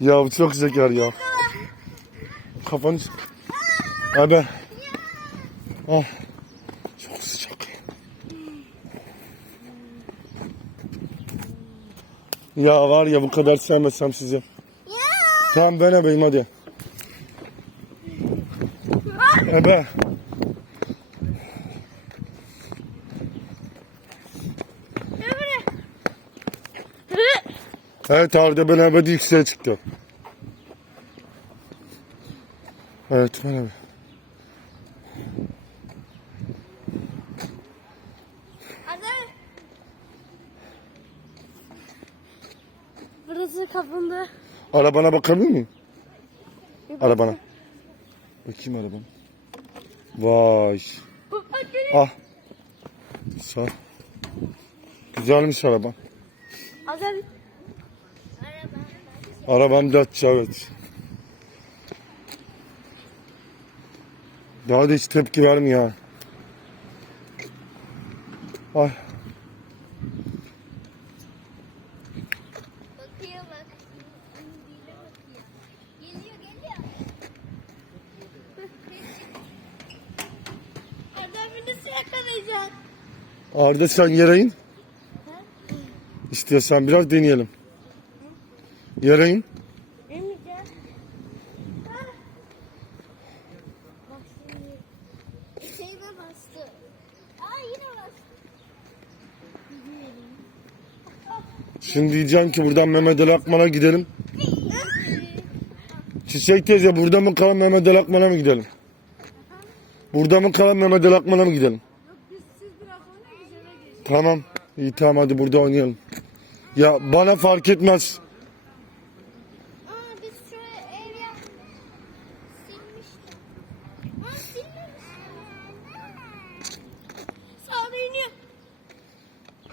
Ya bu çok şeker ya. Kafanı... Abi. Oh. Çok sıcak. Ya var ya bu kadar sevmesem sizi. Tamam ben ebeyim hadi. Ebe. Evet Arda ben ebedi yükseğe çıktı. Evet ben ebe. Burası kapandı. Arabana bakabilir miyim? Arabana. Bakayım arabana. Vay. Ah. Sağ. Güzelmiş araba. Azar. Arabam Dacia evet. Daha da hiç tepki vermiyor. ha. Ay. Bakıyor bak. Geliyor geliyor. Adam yakalayacak? Arda sen yere in. İstiyorsan biraz deneyelim. Bastı. Şimdi diyeceğim ki buradan Mehmet Ali Akman'a gidelim. Çiçek teyze burada mı kalan Mehmet Ali Akman'a mı gidelim? Burada mı kalan Mehmet Ali Akman'a mı gidelim? Tamam. İyi tamam hadi burada oynayalım. Ya bana fark etmez.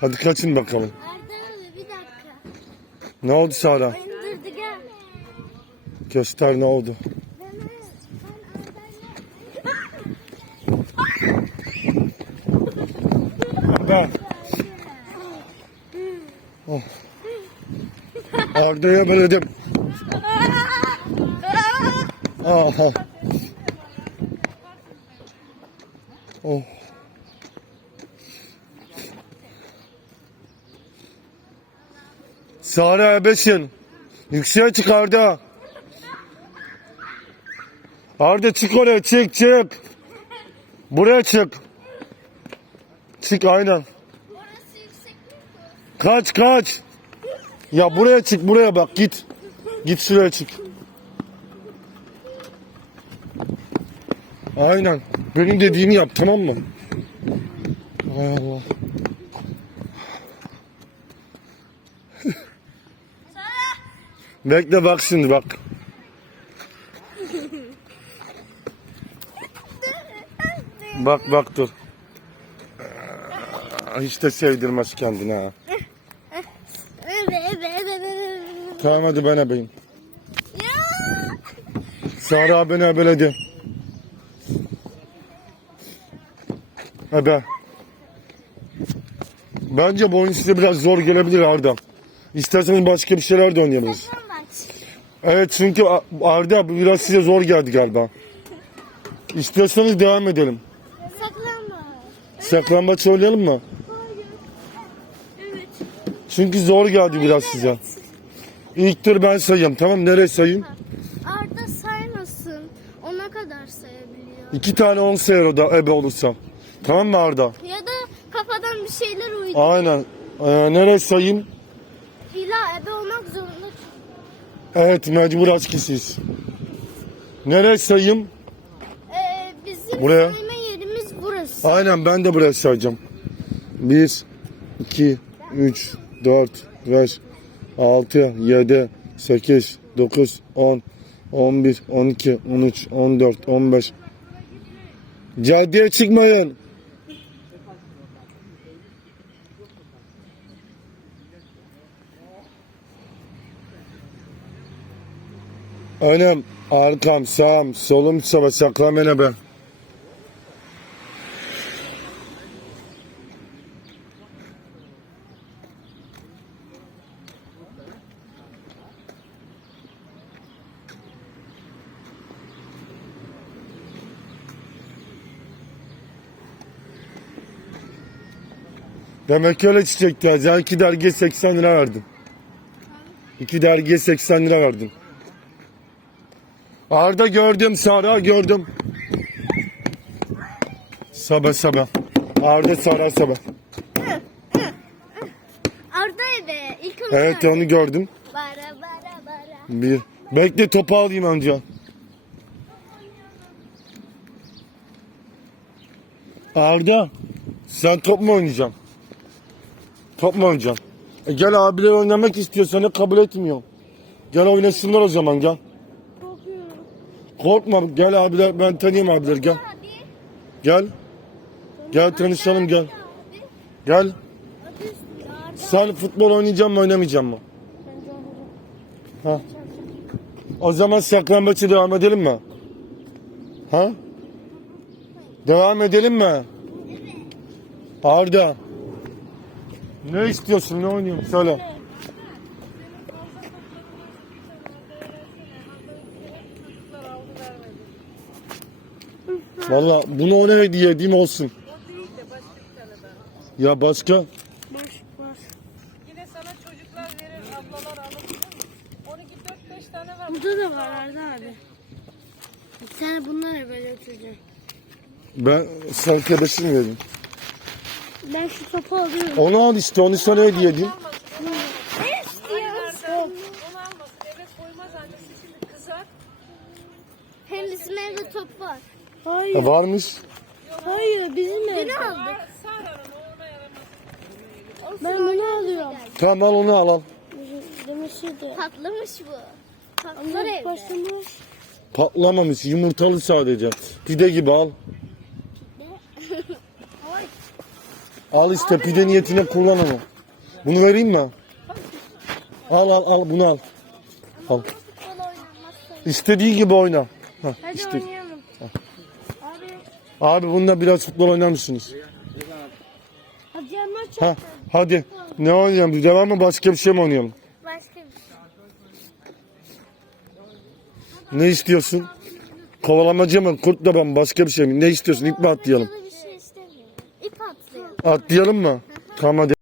Hadi kaçın bakalım. Erdem abi bir dakika. Ne oldu Sara? İndirdi gel. Göster ne oldu? Ben. Oh. Arda'ya böledim. Aha. Oh. Sara ebesin. Yükseğe çık Arda. Arda çık oraya çık çık. Buraya çık. Çık aynen. Kaç kaç. Ya buraya çık buraya bak git. Git şuraya çık. Aynen. Benim dediğimi yap tamam mı? Hay Allah. Bekle bak şimdi bak. Bak bak dur. Hiç de sevdirmez kendini ha. Tamam hadi ben ebeyim. Sara beni ebeledi. Ebe. Bence bu oyun size biraz zor gelebilir Arda. İsterseniz başka bir şeyler de oynayabiliriz. Evet çünkü Arda bu biraz size zor geldi galiba. İstiyorsanız devam edelim. Saklambaç. Saklambaç oynayalım mı? Evet. Çünkü zor geldi biraz size. İlk tur ben sayayım tamam nereye sayayım? Arda saymasın. Ona kadar sayabiliyor. İki tane on sayar o da ebe olursa. Tamam mı Arda? Ya da kafadan bir şeyler uydu. Aynen. Ee, nereye sayayım? İlla ebe olmak zorunda. Evet mecbur aç kişiyiz. Nereye sayayım? Ee, bizim Buraya. sayma yerimiz burası. Aynen ben de buraya sayacağım. 1, 2, 3, 4, 5, 6, 7, 8, 9, 10, 11, 12, 13, 14, 15. Caddeye çıkmayın. Önüm, arkam, sağım, solum, sabah sakla beni be. Demek öyle çiçekti. Acayip iki dergiye 80 lira verdim. İki dergiye 80 lira verdim. Arda gördüm, Sara gördüm. Sabah sabah. Arda Sara sabah. Arda be. İlk onu Evet gördüm. onu gördüm. Bara bara bara. Bir. Bekle topu alayım önce. Arda sen top mu oynayacaksın? Top mu oynayacaksın? E gel abiler oynamak istiyorsan da kabul etmiyorum. Gel oynasınlar o zaman gel. Korkma gel abiler ben tanıyayım abiler gel. Gel. Gel tanışalım gel. Gel. Sen futbol oynayacak mı oynamayacak mı? Oynayacağım. Ha. O zaman saklambaçı devam edelim mi? Ha? Devam edelim mi? Arda. Ne istiyorsun? Ne oynuyorsun? Söyle. Valla bunu ona hediye edeyim olsun. Ya başka? Boş boş. Yine sana çocuklar verir, ablalar alır. biliyor musun? 12 4 5 tane var. Burada da var Arda abi. Sen bunları böyle uçuracaksın. Ben sen kebeşin vereyim. Ben şu topu alıyorum. Onu al işte onu sana hediye edeyim. Ne istiyorsun? Onu almasın. Eve koymaz annesi şimdi kızar. Hem bizim evde top var. Ha, Hayır. varmış. Hayır bizim evde. Ona yaramaz. Ben bunu alıyorum. Tamam al onu al al. Demişti. Patlamış bu. Patlar evde. Başlamış. Patlamamış yumurtalı sadece. Pide gibi al. Al işte pide niyetine kullan onu. Bunu vereyim mi? Al al al bunu al. Al. İstediği gibi oyna. Hah, Hadi işte. oynayalım. Abi. Bununla biraz futbol oynar mısınız? Hadi yanına çok. Ha, hadi. Ne oynayalım? Devam mı başka bir şey mi oynayalım? Başka bir şey. Ne istiyorsun? Kovalamacı mı? Kurt da ben başka bir şey mi? Ne istiyorsun? İp mi atlayalım? Bir şey istemiyorum. İp atlayalım. Atlayalım mı? Tamam hadi.